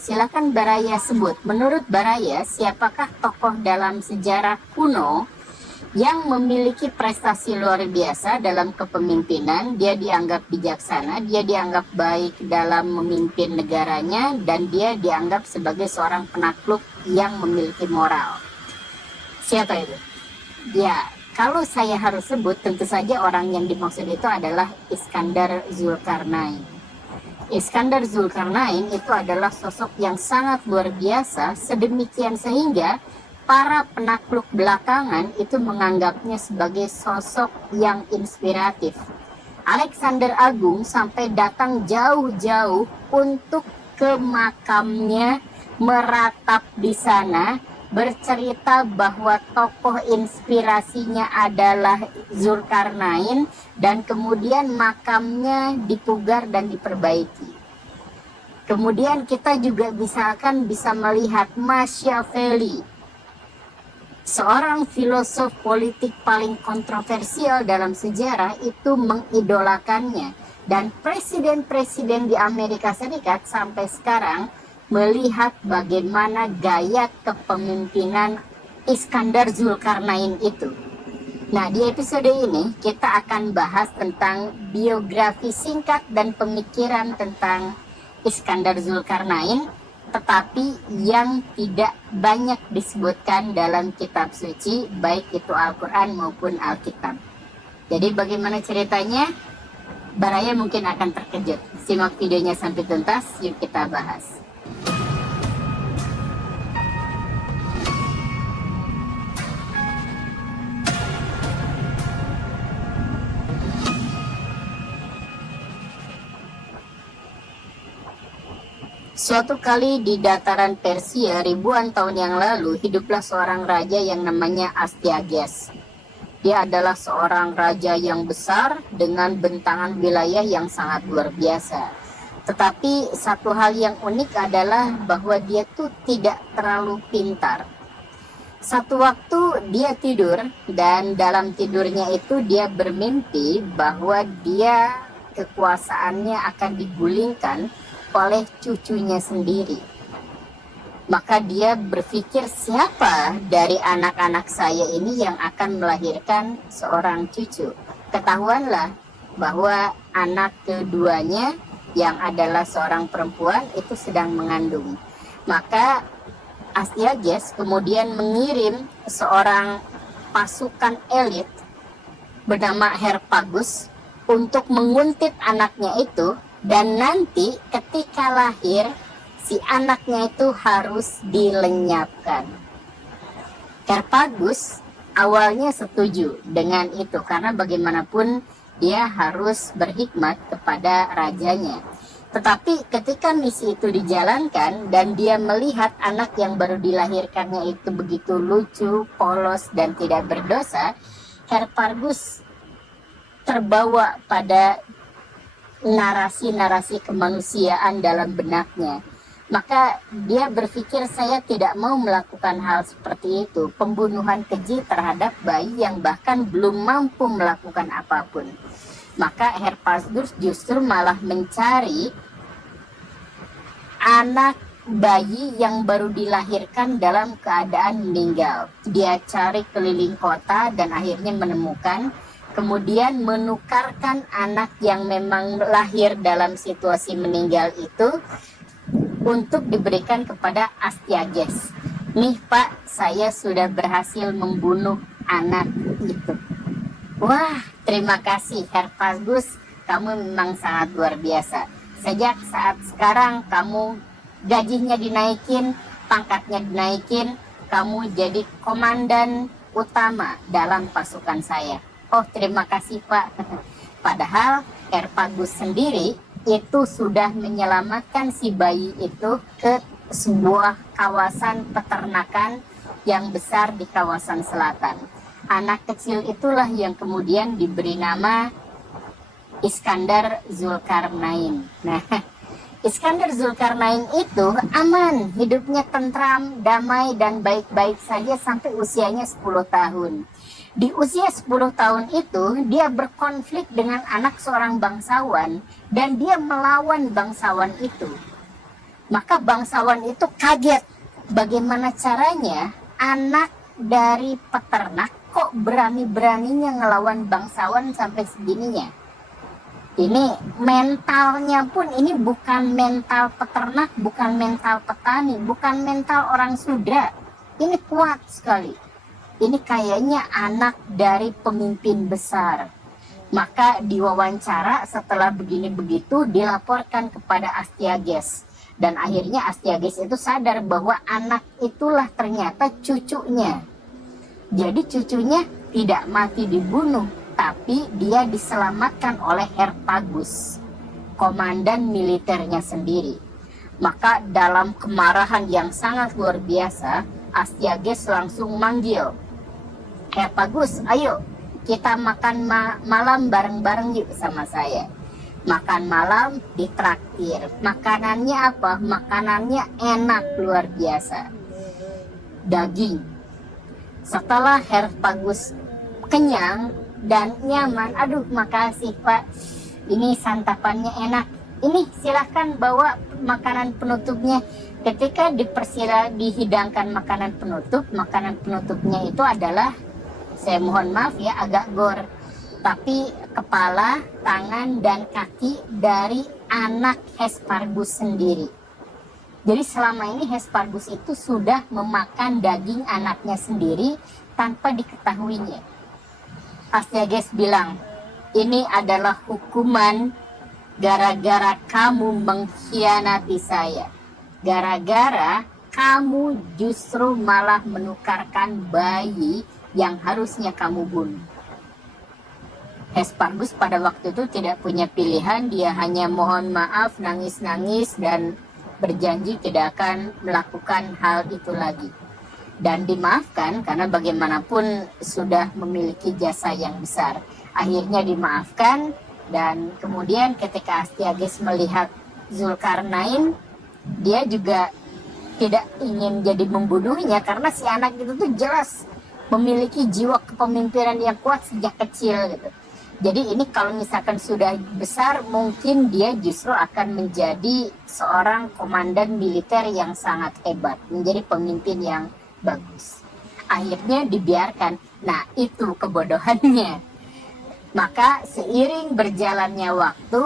Silakan Baraya sebut. Menurut Baraya, siapakah tokoh dalam sejarah kuno yang memiliki prestasi luar biasa dalam kepemimpinan? Dia dianggap bijaksana, dia dianggap baik dalam memimpin negaranya, dan dia dianggap sebagai seorang penakluk yang memiliki moral. Siapa itu? Ya, kalau saya harus sebut, tentu saja orang yang dimaksud itu adalah Iskandar Zulkarnain. Iskandar Zulkarnain itu adalah sosok yang sangat luar biasa, sedemikian sehingga para penakluk belakangan itu menganggapnya sebagai sosok yang inspiratif. Alexander Agung sampai datang jauh-jauh untuk ke makamnya, meratap di sana, bercerita bahwa tokoh inspirasinya adalah Zulkarnain, dan kemudian makamnya dipugar dan diperbaiki. Kemudian kita juga bisa melihat Machiavelli, seorang filosof politik paling kontroversial dalam sejarah, itu mengidolakannya. Dan presiden-presiden di Amerika Serikat sampai sekarang melihat bagaimana gaya kepemimpinan Iskandar Zulkarnain itu. Nah, di episode ini kita akan bahas tentang biografi singkat dan pemikiran tentang Iskandar Zulkarnain, tetapi yang tidak banyak disebutkan dalam kitab suci, baik itu Al-Quran maupun Alkitab. Jadi bagaimana ceritanya? Baraya mungkin akan terkejut. Simak videonya sampai tuntas, yuk kita bahas. Suatu kali di dataran Persia ribuan tahun yang lalu, hiduplah seorang raja yang namanya Astyages. Dia adalah seorang raja yang besar dengan bentangan wilayah yang sangat luar biasa. Tetapi satu hal yang unik adalah bahwa dia tuh tidak terlalu pintar. Satu waktu dia tidur, dan dalam tidurnya itu dia bermimpi bahwa kekuasaannya akan digulingkan oleh cucunya sendiri. Maka dia berpikir, siapa dari anak-anak saya ini yang akan melahirkan seorang cucu? Ketahuanlah bahwa anak keduanya yang adalah seorang perempuan itu sedang mengandung. Maka Astyages kemudian mengirim seorang pasukan elit bernama Harpagus untuk menguntit anaknya itu, dan nanti ketika lahir si anaknya itu harus dilenyapkan. Harpagus awalnya setuju dengan itu karena bagaimanapun dia harus berhikmat kepada rajanya. Tetapi ketika misi itu dijalankan dan dia melihat anak yang baru dilahirkannya itu begitu lucu, polos, dan tidak berdosa, Harpagus terbawa pada narasi-narasi kemanusiaan dalam benaknya. Maka dia berpikir, saya tidak mau melakukan hal seperti itu, pembunuhan keji terhadap bayi yang bahkan belum mampu melakukan apapun. Maka Harpagus justru malah mencari anak bayi yang baru dilahirkan dalam keadaan meninggal. Dia cari keliling kota dan akhirnya menemukan, kemudian menukarkan anak yang memang lahir dalam situasi meninggal itu untuk diberikan kepada Astyages. Nih Pak, saya sudah berhasil membunuh anak itu. Wah, terima kasih Harpagus, kamu memang sangat luar biasa. Sejak saat sekarang kamu gajinya dinaikin, pangkatnya dinaikin, kamu jadi komandan utama dalam pasukan saya. Oh, terima kasih Pak. Padahal Harpagus sendiri itu sudah menyelamatkan si bayi itu ke sebuah kawasan peternakan yang besar di kawasan selatan. Anak kecil itulah yang kemudian diberi nama Iskandar Zulkarnain. Nah, Iskandar Zulkarnain itu aman, hidupnya tentram, damai, dan baik-baik saja sampai usianya 10 tahun. Di usia 10 tahun itu, dia berkonflik dengan anak seorang bangsawan, dan dia melawan bangsawan itu. Maka bangsawan itu kaget, bagaimana caranya anak dari peternak kok berani-beraninya ngelawan bangsawan sampai segininya. Ini mentalnya pun ini bukan mental peternak, bukan mental petani, bukan mental orang sudra. Ini kuat sekali. Ini kayaknya anak dari pemimpin besar. Maka diwawancara setelah begini begitu dilaporkan kepada Astyages. Dan akhirnya Astyages itu sadar bahwa anak itulah ternyata cucunya. Jadi cucunya tidak mati dibunuh, tapi dia diselamatkan oleh Harpagus, komandan militernya sendiri. Maka dalam kemarahan yang sangat luar biasa, Astyages langsung manggil, Harpagus, ayo kita makan malam bareng-bareng yuk sama saya. Makan malam ditraktir. Makanannya apa? Makanannya enak luar biasa. Daging. Setelah Harpagus kenyang dan nyaman, aduh makasih Pak, ini santapannya enak. Ini silahkan bawa makanan penutupnya. Ketika dihidangkan makanan penutupnya itu adalah, saya mohon maaf ya, agak gor, tapi kepala, tangan, dan kaki dari anak Hespargus sendiri. Jadi selama ini Hespargus itu sudah memakan daging anaknya sendiri tanpa diketahuinya. Astyages bilang, ini adalah hukuman gara-gara kamu mengkhianati saya. Gara-gara kamu justru malah menukarkan bayi yang harusnya kamu bunuh. Hespargus pada waktu itu tidak punya pilihan, dia hanya mohon maaf, nangis-nangis, dan berjanji tidak akan melakukan hal itu lagi. Dan dimaafkan karena bagaimanapun sudah memiliki jasa yang besar. Akhirnya dimaafkan, dan kemudian ketika Astyages melihat Zulkarnain, dia juga tidak ingin jadi membunuhnya karena si anak itu tuh jelas memiliki jiwa kepemimpinan yang kuat sejak kecil gitu. Jadi ini kalau misalkan sudah besar, mungkin dia justru akan menjadi seorang komandan militer yang sangat hebat, menjadi pemimpin yang bagus. Akhirnya dibiarkan. Nah, itu kebodohannya. Maka seiring berjalannya waktu,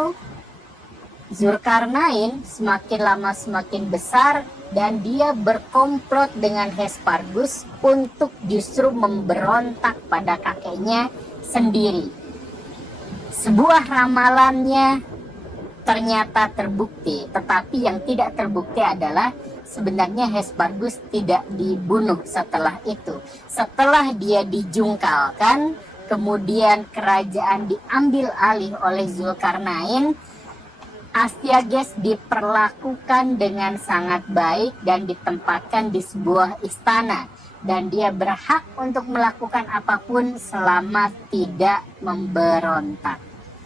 Zulkarnain semakin lama semakin besar, dan dia berkomplot dengan Hespargus untuk justru memberontak pada kakeknya sendiri. Sebuah ramalannya ternyata terbukti, tetapi yang tidak terbukti adalah sebenarnya Hespargus tidak dibunuh setelah itu. Setelah dia dijungkalkan, kemudian kerajaan diambil alih oleh Zulkarnain, Astyages diperlakukan dengan sangat baik dan ditempatkan di sebuah istana, dan dia berhak untuk melakukan apapun selama tidak memberontak.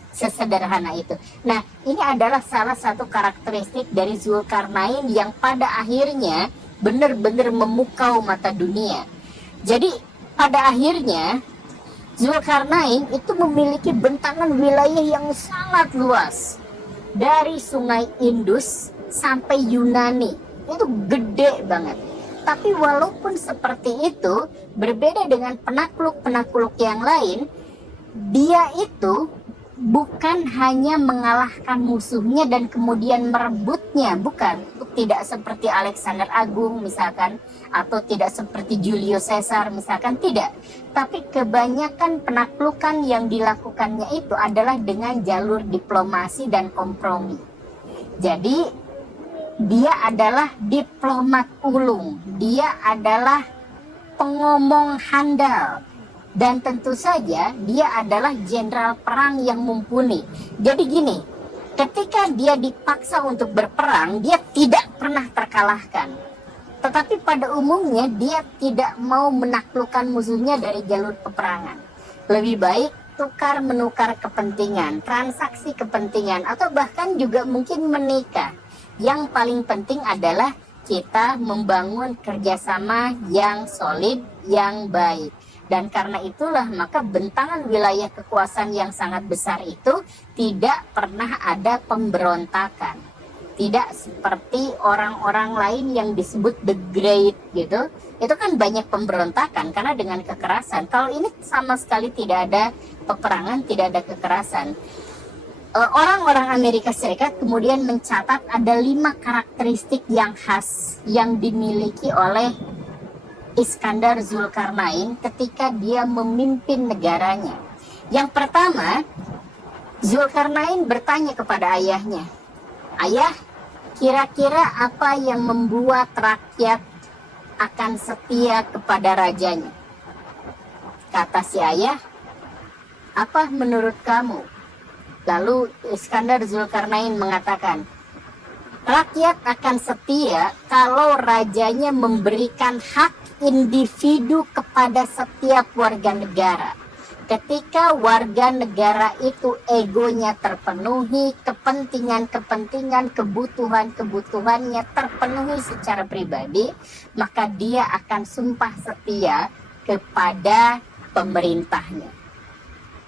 Sesederhana itu. Nah, ini adalah salah satu karakteristik dari Zulkarnain yang pada akhirnya benar-benar memukau mata dunia. Jadi pada akhirnya Zulkarnain itu memiliki bentangan wilayah yang sangat luas. Dari sungai Indus sampai Yunani, itu gede banget. Tapi walaupun seperti itu, berbeda dengan penakluk-penakluk yang lain, dia itu bukan hanya mengalahkan musuhnya dan kemudian merebutnya, bukan. Tidak seperti Alexander Agung misalkan, atau tidak seperti Julius Caesar misalkan, tidak. Tapi kebanyakan penaklukan yang dilakukannya itu adalah dengan jalur diplomasi dan kompromi. Jadi dia adalah diplomat ulung, dia adalah pengomong handal, dan tentu saja dia adalah jenderal perang yang mumpuni. Jadi gini, ketika dia dipaksa untuk berperang, dia tidak pernah terkalahkan. Tetapi pada umumnya dia tidak mau menaklukkan musuhnya dari jalur peperangan. Lebih baik tukar menukar kepentingan, transaksi kepentingan, atau bahkan juga mungkin menikah. Yang paling penting adalah kita membangun kerjasama yang solid, yang baik. Dan karena itulah maka bentangan wilayah kekuasaan yang sangat besar itu tidak pernah ada pemberontakan. tidak seperti orang-orang lain yang disebut the great gitu. Itu kan banyak pemberontakan karena dengan kekerasan. Kalau ini sama sekali tidak ada peperangan, tidak ada kekerasan. Orang-orang Amerika Serikat kemudian mencatat ada 5 karakteristik yang khas yang dimiliki oleh Iskandar Zulkarnain ketika dia memimpin negaranya. Yang pertama, Zulkarnain bertanya kepada ayahnya, "Ayah, kira-kira apa yang membuat rakyat akan setia kepada rajanya?" Kata si ayah, "Apa menurut kamu?" Lalu Iskandar Zulkarnain mengatakan, "Rakyat akan setia kalau rajanya memberikan hak individu kepada setiap warga negara. Ketika warga negara itu egonya terpenuhi, kepentingan-kepentingan, kebutuhan-kebutuhannya terpenuhi secara pribadi, maka dia akan sumpah setia kepada pemerintahnya."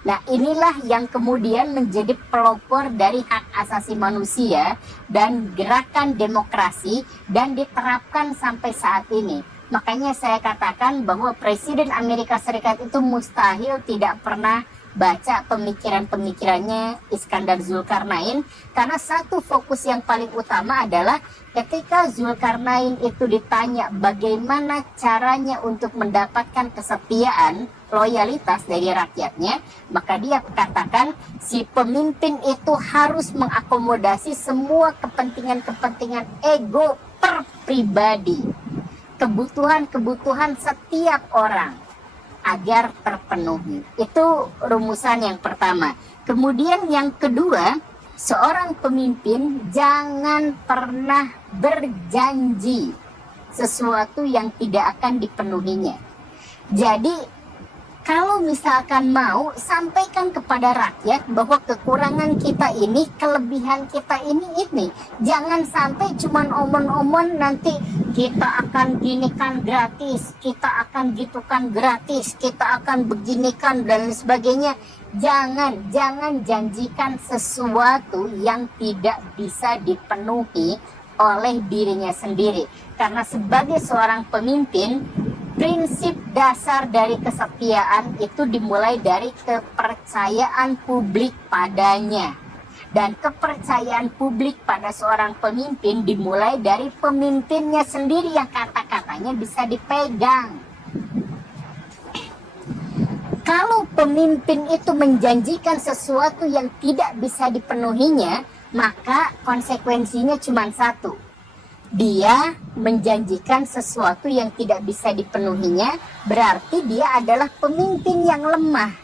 Nah, inilah yang kemudian menjadi pelopor dari hak asasi manusia dan gerakan demokrasi dan diterapkan sampai saat ini. Makanya saya katakan bahwa Presiden Amerika Serikat itu mustahil tidak pernah baca pemikiran-pemikirannya Iskandar Zulkarnain, karena satu fokus yang paling utama adalah ketika Zulkarnain itu ditanya bagaimana caranya untuk mendapatkan kesetiaan, loyalitas dari rakyatnya, maka dia katakan si pemimpin itu harus mengakomodasi semua kepentingan-kepentingan ego per pribadi, kebutuhan-kebutuhan setiap orang agar terpenuhi. Itu rumusan yang pertama. Kemudian yang kedua, seorang pemimpin jangan pernah berjanji sesuatu yang tidak akan dipenuhinya. Jadi kalau misalkan mau, sampaikan kepada rakyat bahwa kekurangan kita ini, kelebihan kita ini. Jangan sampai cuman omon-omon nanti kita akan ginikan gratis, kita akan gitukan gratis, kita akan beginikan dan sebagainya. Jangan janjikan sesuatu yang tidak bisa dipenuhi oleh dirinya sendiri. Karena sebagai seorang pemimpin, prinsip dasar dari kesetiaan itu dimulai dari kepercayaan publik padanya. Dan kepercayaan publik pada seorang pemimpin dimulai dari pemimpinnya sendiri yang kata-katanya bisa dipegang. Kalau pemimpin itu menjanjikan sesuatu yang tidak bisa dipenuhinya, maka konsekuensinya cuma satu. Dia menjanjikan sesuatu yang tidak bisa dipenuhinya, berarti dia adalah pemimpin yang lemah,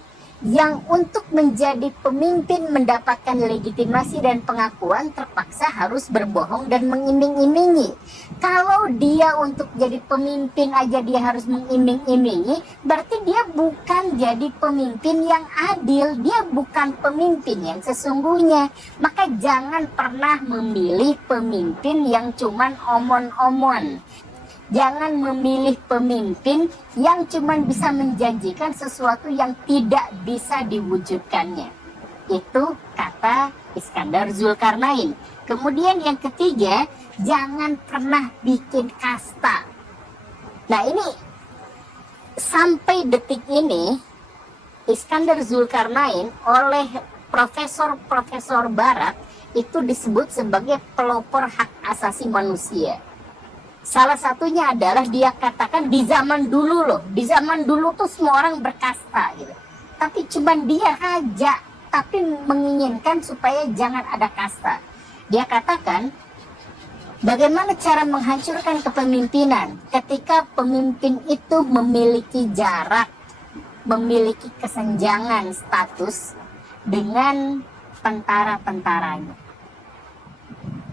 yang untuk menjadi pemimpin mendapatkan legitimasi dan pengakuan terpaksa harus berbohong dan mengiming-imingi. Kalau dia untuk jadi pemimpin aja dia harus mengiming-imingi, berarti dia bukan jadi pemimpin yang adil, dia bukan pemimpin yang sesungguhnya. Maka jangan pernah memilih pemimpin yang cuman omon-omon. Jangan memilih pemimpin yang cuma bisa menjanjikan sesuatu yang tidak bisa diwujudkannya. Itu kata Iskandar Zulkarnain. Kemudian yang ketiga, jangan pernah bikin kasta. Nah ini, sampai detik ini, Iskandar Zulkarnain oleh profesor-profesor barat itu disebut sebagai pelopor hak asasi manusia. Salah satunya adalah dia katakan di zaman dulu loh, di zaman dulu tuh semua orang berkasta gitu. Tapi cuman dia raja, tapi menginginkan supaya jangan ada kasta. Dia katakan, bagaimana cara menghancurkan kepemimpinan ketika pemimpin itu memiliki jarak, memiliki kesenjangan status dengan tentara-tentaranya.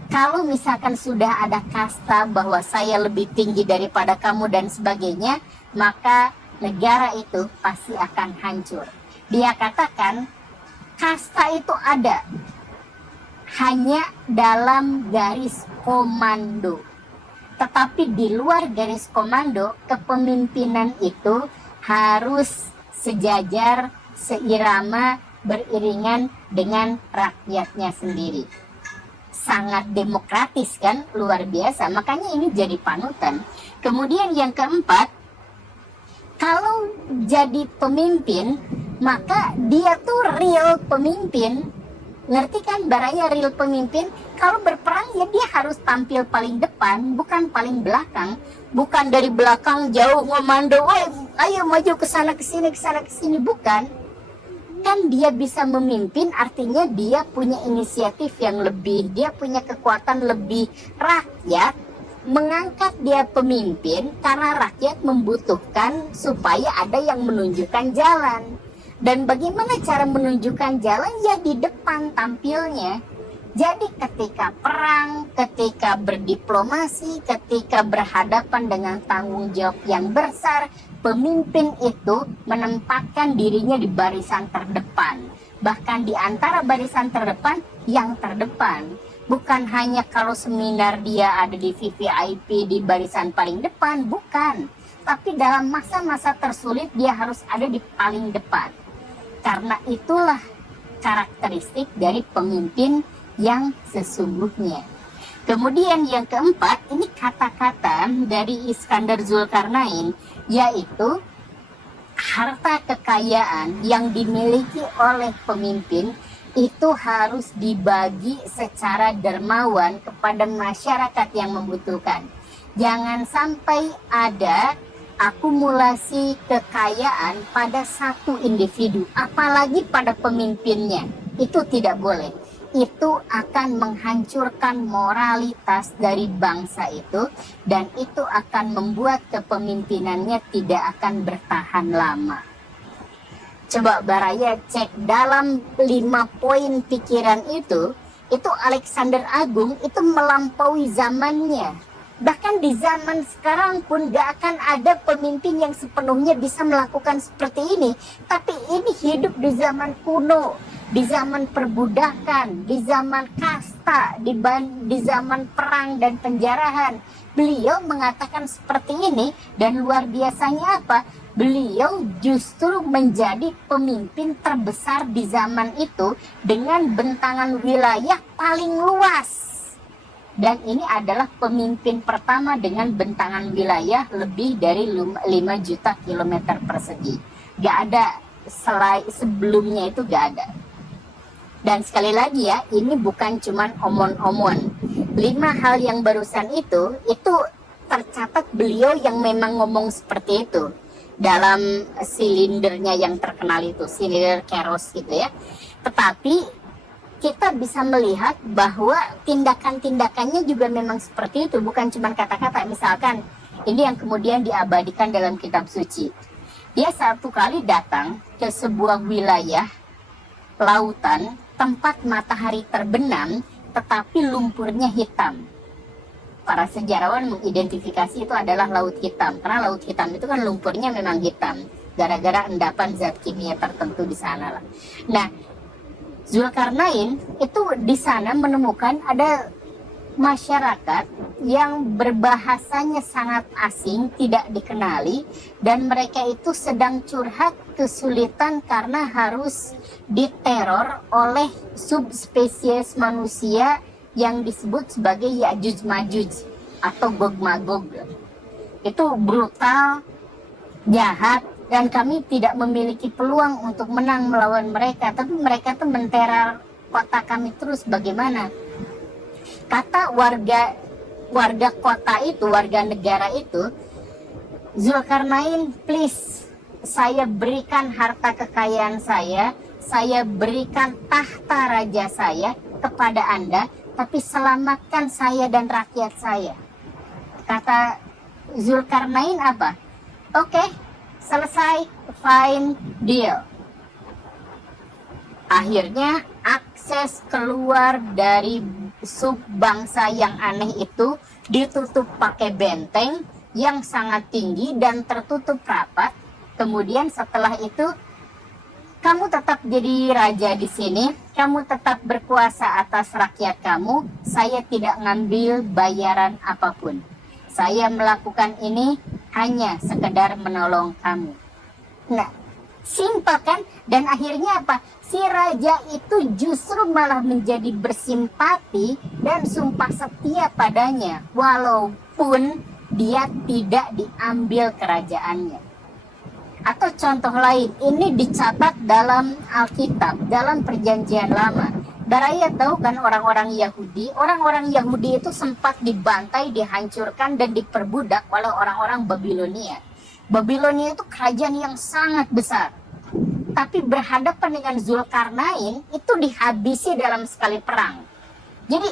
Kalau misalkan sudah ada kasta bahwa saya lebih tinggi daripada kamu dan sebagainya, maka negara itu pasti akan hancur. Dia katakan kasta itu ada hanya dalam garis komando. Tetapi di luar garis komando, kepemimpinan itu harus sejajar, seirama, beriringan dengan rakyatnya sendiri. sangat demokratis kan, luar biasa. Makanya ini jadi panutan. Kemudian yang keempat, kalau jadi pemimpin, maka dia tuh real pemimpin. Ngerti kan Baraya, real pemimpin? Kalau berperang ya dia harus tampil paling depan, bukan paling belakang. Bukan dari belakang jauh ngomando, ayo maju ke sana ke sini, bukan. Kan dia bisa memimpin, artinya dia punya inisiatif yang lebih, dia punya kekuatan lebih. Rakyat mengangkat dia pemimpin karena rakyat membutuhkan supaya ada yang menunjukkan jalan. Dan bagaimana cara menunjukkan jalan? Ya di depan tampilnya. Jadi ketika perang, ketika berdiplomasi, ketika berhadapan dengan tanggung jawab yang besar, pemimpin itu menempatkan dirinya di barisan terdepan. Bahkan di antara barisan terdepan, yang terdepan. Bukan hanya kalau seminar dia ada di VVIP di barisan paling depan, bukan. Tapi dalam masa-masa tersulit dia harus ada di paling depan. Karena itulah karakteristik dari pemimpin yang sesungguhnya. Kemudian yang keempat, ini kata-kata dari Iskandar Zulkarnain, yaitu harta kekayaan yang dimiliki oleh pemimpin itu harus dibagi secara dermawan kepada masyarakat yang membutuhkan. Jangan sampai ada akumulasi kekayaan pada satu individu, apalagi pada pemimpinnya. Itu tidak boleh. Itu akan menghancurkan moralitas dari bangsa itu, dan itu akan membuat kepemimpinannya tidak akan bertahan lama. Coba Baraya cek dalam 5 poin pikiran itu Alexander Agung itu melampaui zamannya. Bahkan di zaman sekarang pun gak akan ada pemimpin yang sepenuhnya bisa melakukan seperti ini. Tapi ini hidup di zaman kuno, di zaman perbudakan, di zaman kasta, di zaman perang dan penjarahan. Beliau mengatakan seperti ini, dan luar biasanya apa? Beliau justru menjadi pemimpin terbesar di zaman itu dengan bentangan wilayah paling luas. Dan ini adalah pemimpin pertama dengan bentangan wilayah lebih dari 5 juta kilometer persegi. Gak ada sebelumnya, itu gak ada. Dan sekali lagi ya, ini bukan cuman omon-omon. 5 hal yang barusan itu tercatat beliau yang memang ngomong seperti itu. Dalam silindernya yang terkenal itu, silinder Keros gitu ya. Tetapi kita bisa melihat bahwa tindakan-tindakannya juga memang seperti itu, bukan cuma kata-kata. Misalkan ini yang kemudian diabadikan dalam kitab suci. Dia satu kali datang ke sebuah wilayah lautan tempat matahari terbenam tetapi lumpurnya hitam. Para sejarawan mengidentifikasi itu adalah laut hitam, karena laut hitam itu kan lumpurnya memang hitam gara-gara endapan zat kimia tertentu di sana lah. Nah, Zulkarnain itu di sana menemukan ada masyarakat yang berbahasanya sangat asing, tidak dikenali, dan mereka itu sedang curhat kesulitan karena harus diteror oleh subspesies manusia yang disebut sebagai Ya'juj Ma'juj atau Gog Magog. Itu brutal, jahat, dan kami tidak memiliki peluang untuk menang melawan mereka, tapi mereka tuh menteror kota kami terus. Bagaimana? Kata warga kota itu, warga negara itu, Zulkarnain, please, saya berikan harta kekayaan saya berikan tahta raja saya kepada Anda, tapi selamatkan saya dan rakyat saya. Kata Zulkarnain apa? Oke, selesai, fine, deal. Akhirnya akses keluar dari subbangsa yang aneh itu ditutup pakai benteng yang sangat tinggi dan tertutup rapat. Kemudian setelah itu, kamu tetap jadi raja di sini, kamu tetap berkuasa atas rakyat kamu, saya tidak ngambil bayaran apapun. Saya melakukan ini hanya sekedar menolong kamu. Nah, Simpel kan? Dan akhirnya apa? Si raja itu justru malah menjadi bersimpati dan sumpah setia padanya, walaupun dia tidak diambil kerajaannya. Atau contoh lain, ini dicatat dalam Alkitab, dalam Perjanjian Lama. Baraya tahu kan orang-orang Yahudi? Orang-orang Yahudi itu sempat dibantai, dihancurkan, dan diperbudak oleh orang-orang Babilonia. Babilonia itu kerajaan yang sangat besar. Tapi berhadapan dengan Zulkarnain itu dihabisi dalam sekali perang. Jadi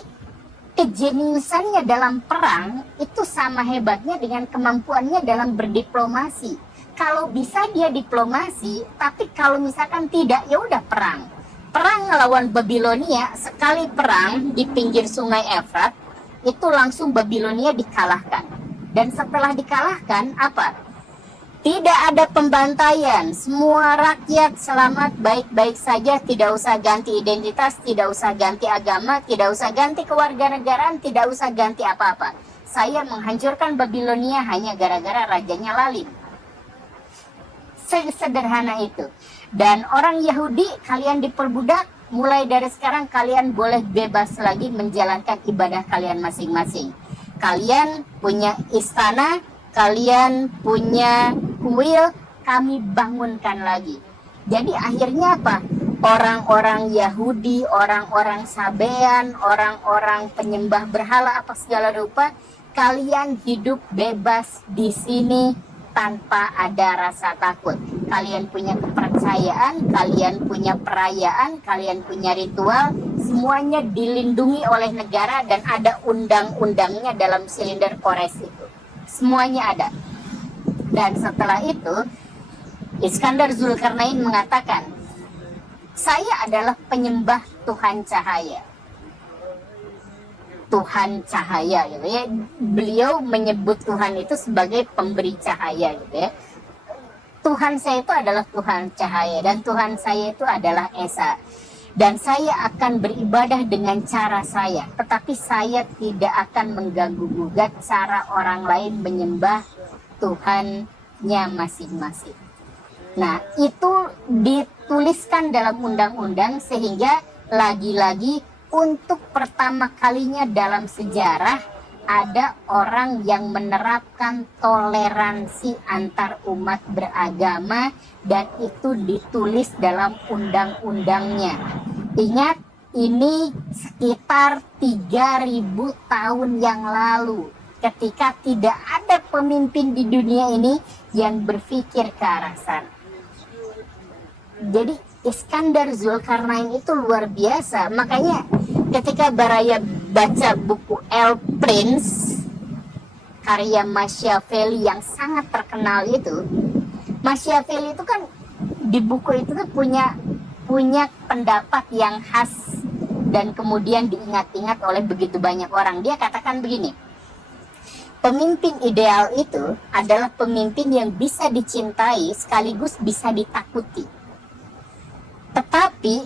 kejeniusannya dalam perang itu sama hebatnya dengan kemampuannya dalam berdiplomasi. Kalau bisa dia diplomasi, tapi kalau misalkan tidak, ya udah perang. Perang melawan Babilonia, sekali perang di pinggir sungai Efrat, itu langsung Babilonia dikalahkan. Dan setelah dikalahkan, apa? Tidak ada pembantaian, semua rakyat selamat baik-baik saja, tidak usah ganti identitas, tidak usah ganti agama, tidak usah ganti kewarganegaraan, tidak usah ganti apa-apa. Saya menghancurkan Babilonia hanya gara-gara rajanya lalim. Sederhana itu. Dan orang Yahudi, kalian diperbudak, mulai dari sekarang kalian boleh bebas lagi menjalankan ibadah kalian masing-masing. Kalian punya istana, kalian punya kuil, kami bangunkan lagi. Jadi akhirnya apa? Orang-orang Yahudi, orang-orang Sabean, orang-orang penyembah berhala apa segala rupa, kalian hidup bebas di sini tanpa ada rasa takut. Kalian punya kepercayaan, kalian punya perayaan, kalian punya ritual, semuanya dilindungi oleh negara dan ada undang-undangnya dalam silinder Kores itu. Semuanya ada. Dan setelah itu Iskandar Zulkarnain mengatakan, saya adalah penyembah Tuhan cahaya. Tuhan cahaya gitu ya. Beliau menyebut Tuhan itu sebagai pemberi cahaya gitu ya. Tuhan saya itu adalah Tuhan cahaya dan Tuhan saya itu adalah Esa. Dan saya akan beribadah dengan cara saya, tetapi saya tidak akan mengganggu-gugat cara orang lain menyembah Tuhannya masing-masing. Nah, itu dituliskan dalam undang-undang sehingga lagi-lagi untuk pertama kalinya dalam sejarah ada orang yang menerapkan toleransi antar umat beragama dan itu ditulis dalam undang-undangnya. Ingat, ini sekitar 3000 tahun yang lalu. Ketika tidak ada pemimpin di dunia ini yang berpikir ke arah sana. Jadi Iskandar Zulkarnain itu luar biasa. Makanya ketika Baraya baca buku El Prince karya Machiavelli yang sangat terkenal itu, Machiavelli itu kan di buku itu tuh punya pendapat yang khas dan kemudian diingat-ingat oleh begitu banyak orang. Dia katakan begini, pemimpin ideal itu adalah pemimpin yang bisa dicintai sekaligus bisa ditakuti. Tetapi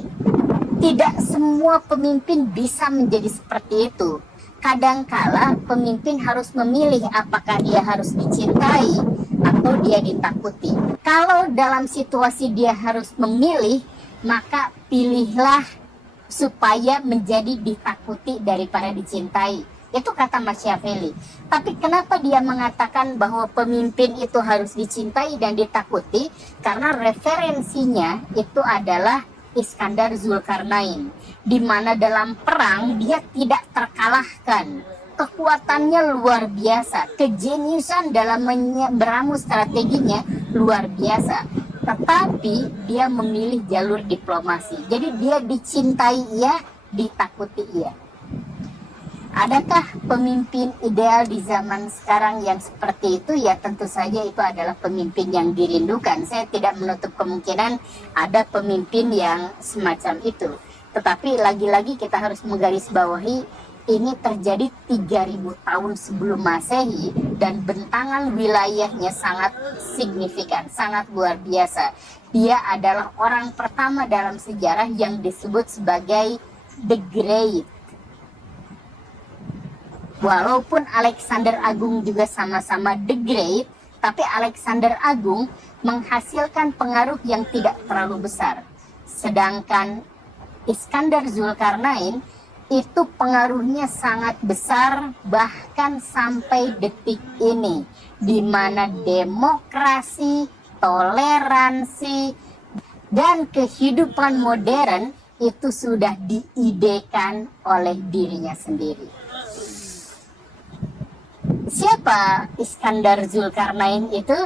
tidak semua pemimpin bisa menjadi seperti itu. Kadangkala pemimpin harus memilih apakah dia harus dicintai atau dia ditakuti. Kalau dalam situasi dia harus memilih, maka pilihlah supaya menjadi ditakuti daripada dicintai. Itu kata Machiavelli. Tapi kenapa dia mengatakan bahwa pemimpin itu harus dicintai dan ditakuti? Karena referensinya itu adalah Iskandar Zulkarnain, di mana dalam perang dia tidak terkalahkan. Kekuatannya luar biasa, kejeniusan dalam meramu strateginya luar biasa. Tetapi dia memilih jalur diplomasi. Jadi dia dicintai iya, ditakuti iya. Adakah pemimpin ideal di zaman sekarang yang seperti itu? Ya tentu saja itu adalah pemimpin yang dirindukan. Saya tidak menutup kemungkinan ada pemimpin yang semacam itu. Tetapi lagi-lagi kita harus menggarisbawahi ini terjadi 3000 tahun sebelum Masehi dan bentangan wilayahnya sangat signifikan, sangat luar biasa. Dia adalah orang pertama dalam sejarah yang disebut sebagai The Great. Walaupun Alexander Agung juga sama-sama The Great, Tapi Alexander Agung menghasilkan pengaruh yang tidak terlalu besar. Sedangkan Iskandar Zulkarnain itu pengaruhnya sangat besar, bahkan sampai detik ini, di mana demokrasi, toleransi, dan kehidupan modern itu sudah diidekan oleh dirinya sendiri. Siapa Iskandar Zulkarnain itu?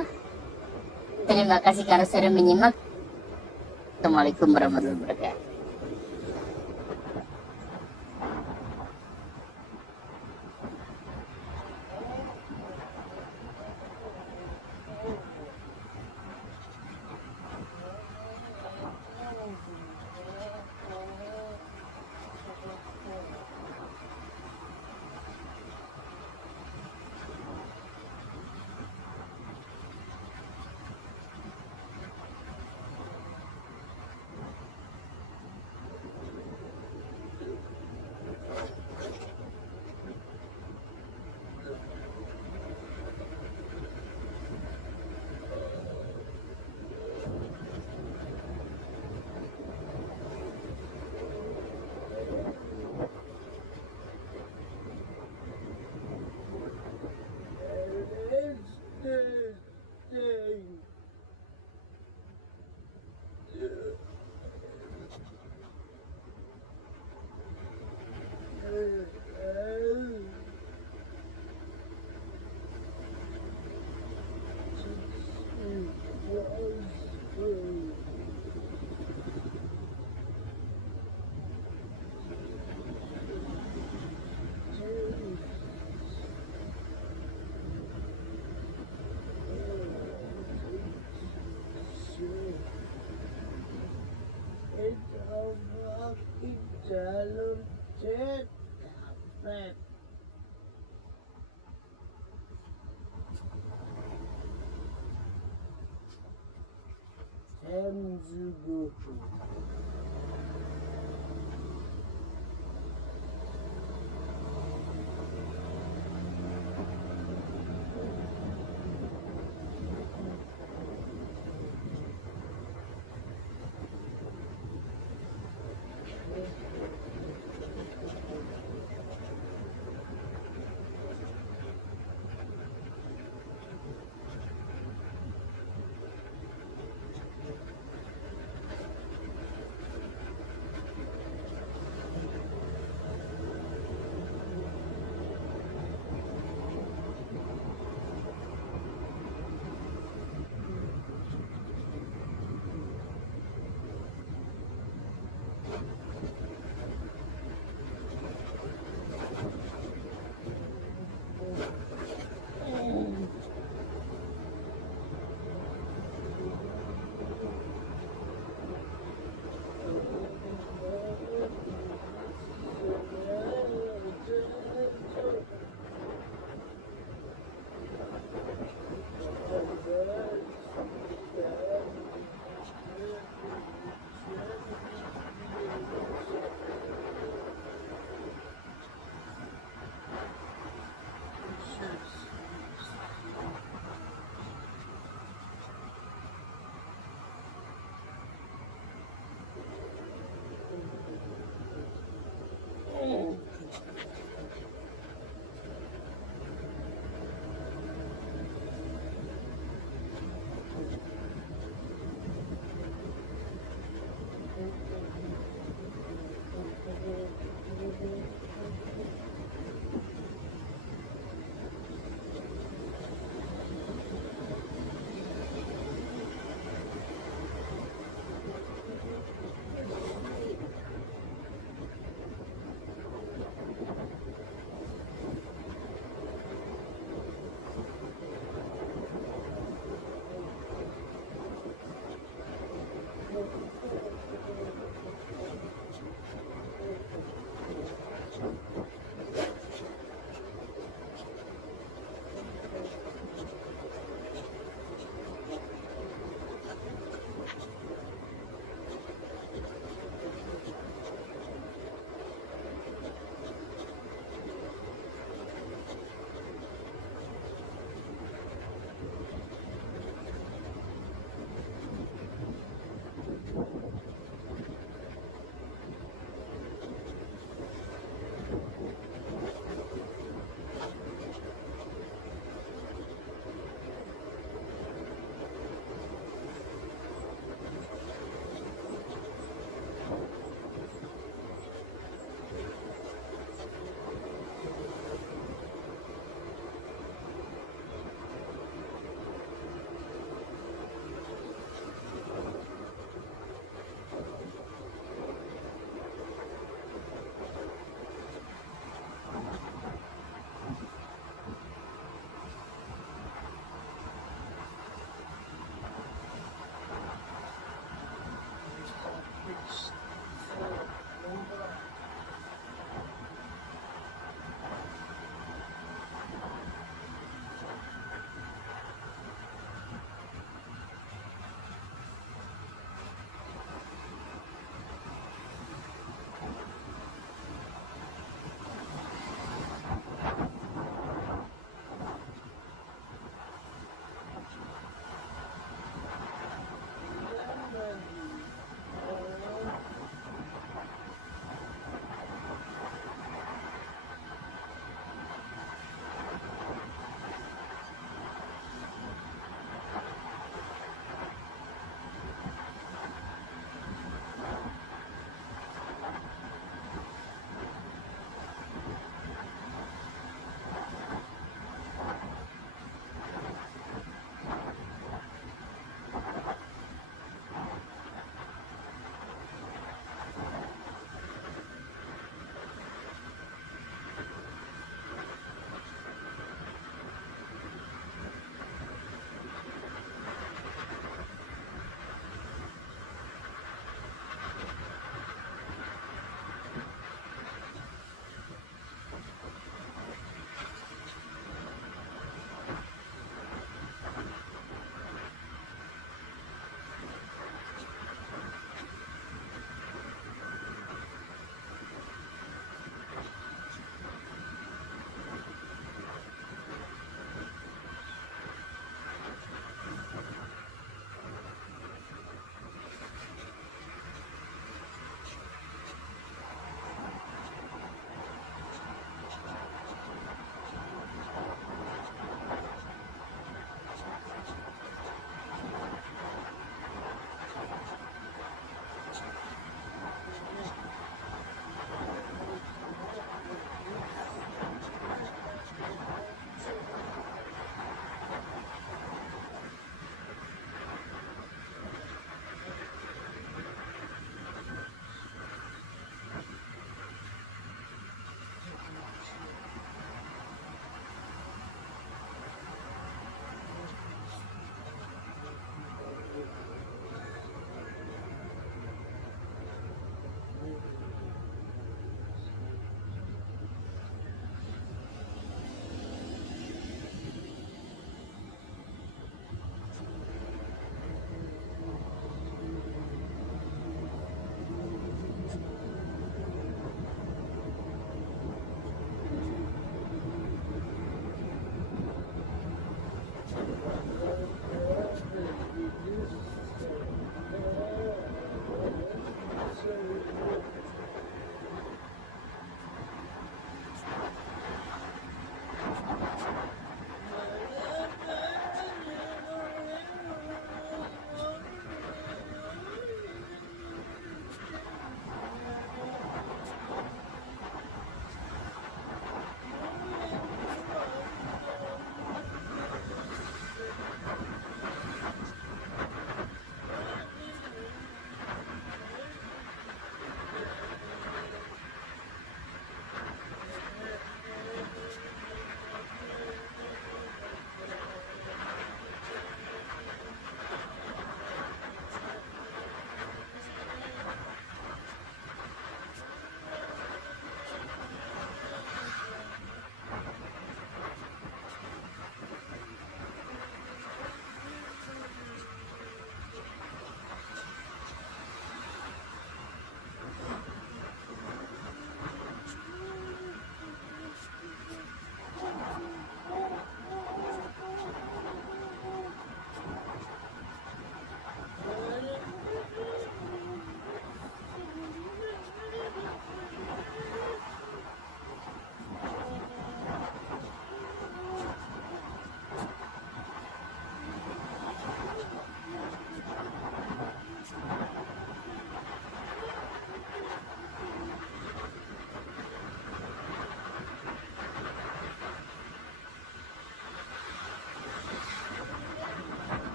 Terima kasih karena sudah menyimak. Assalamualaikum warahmatullahi wabarakatuh. Jalur cek Hem Zuguku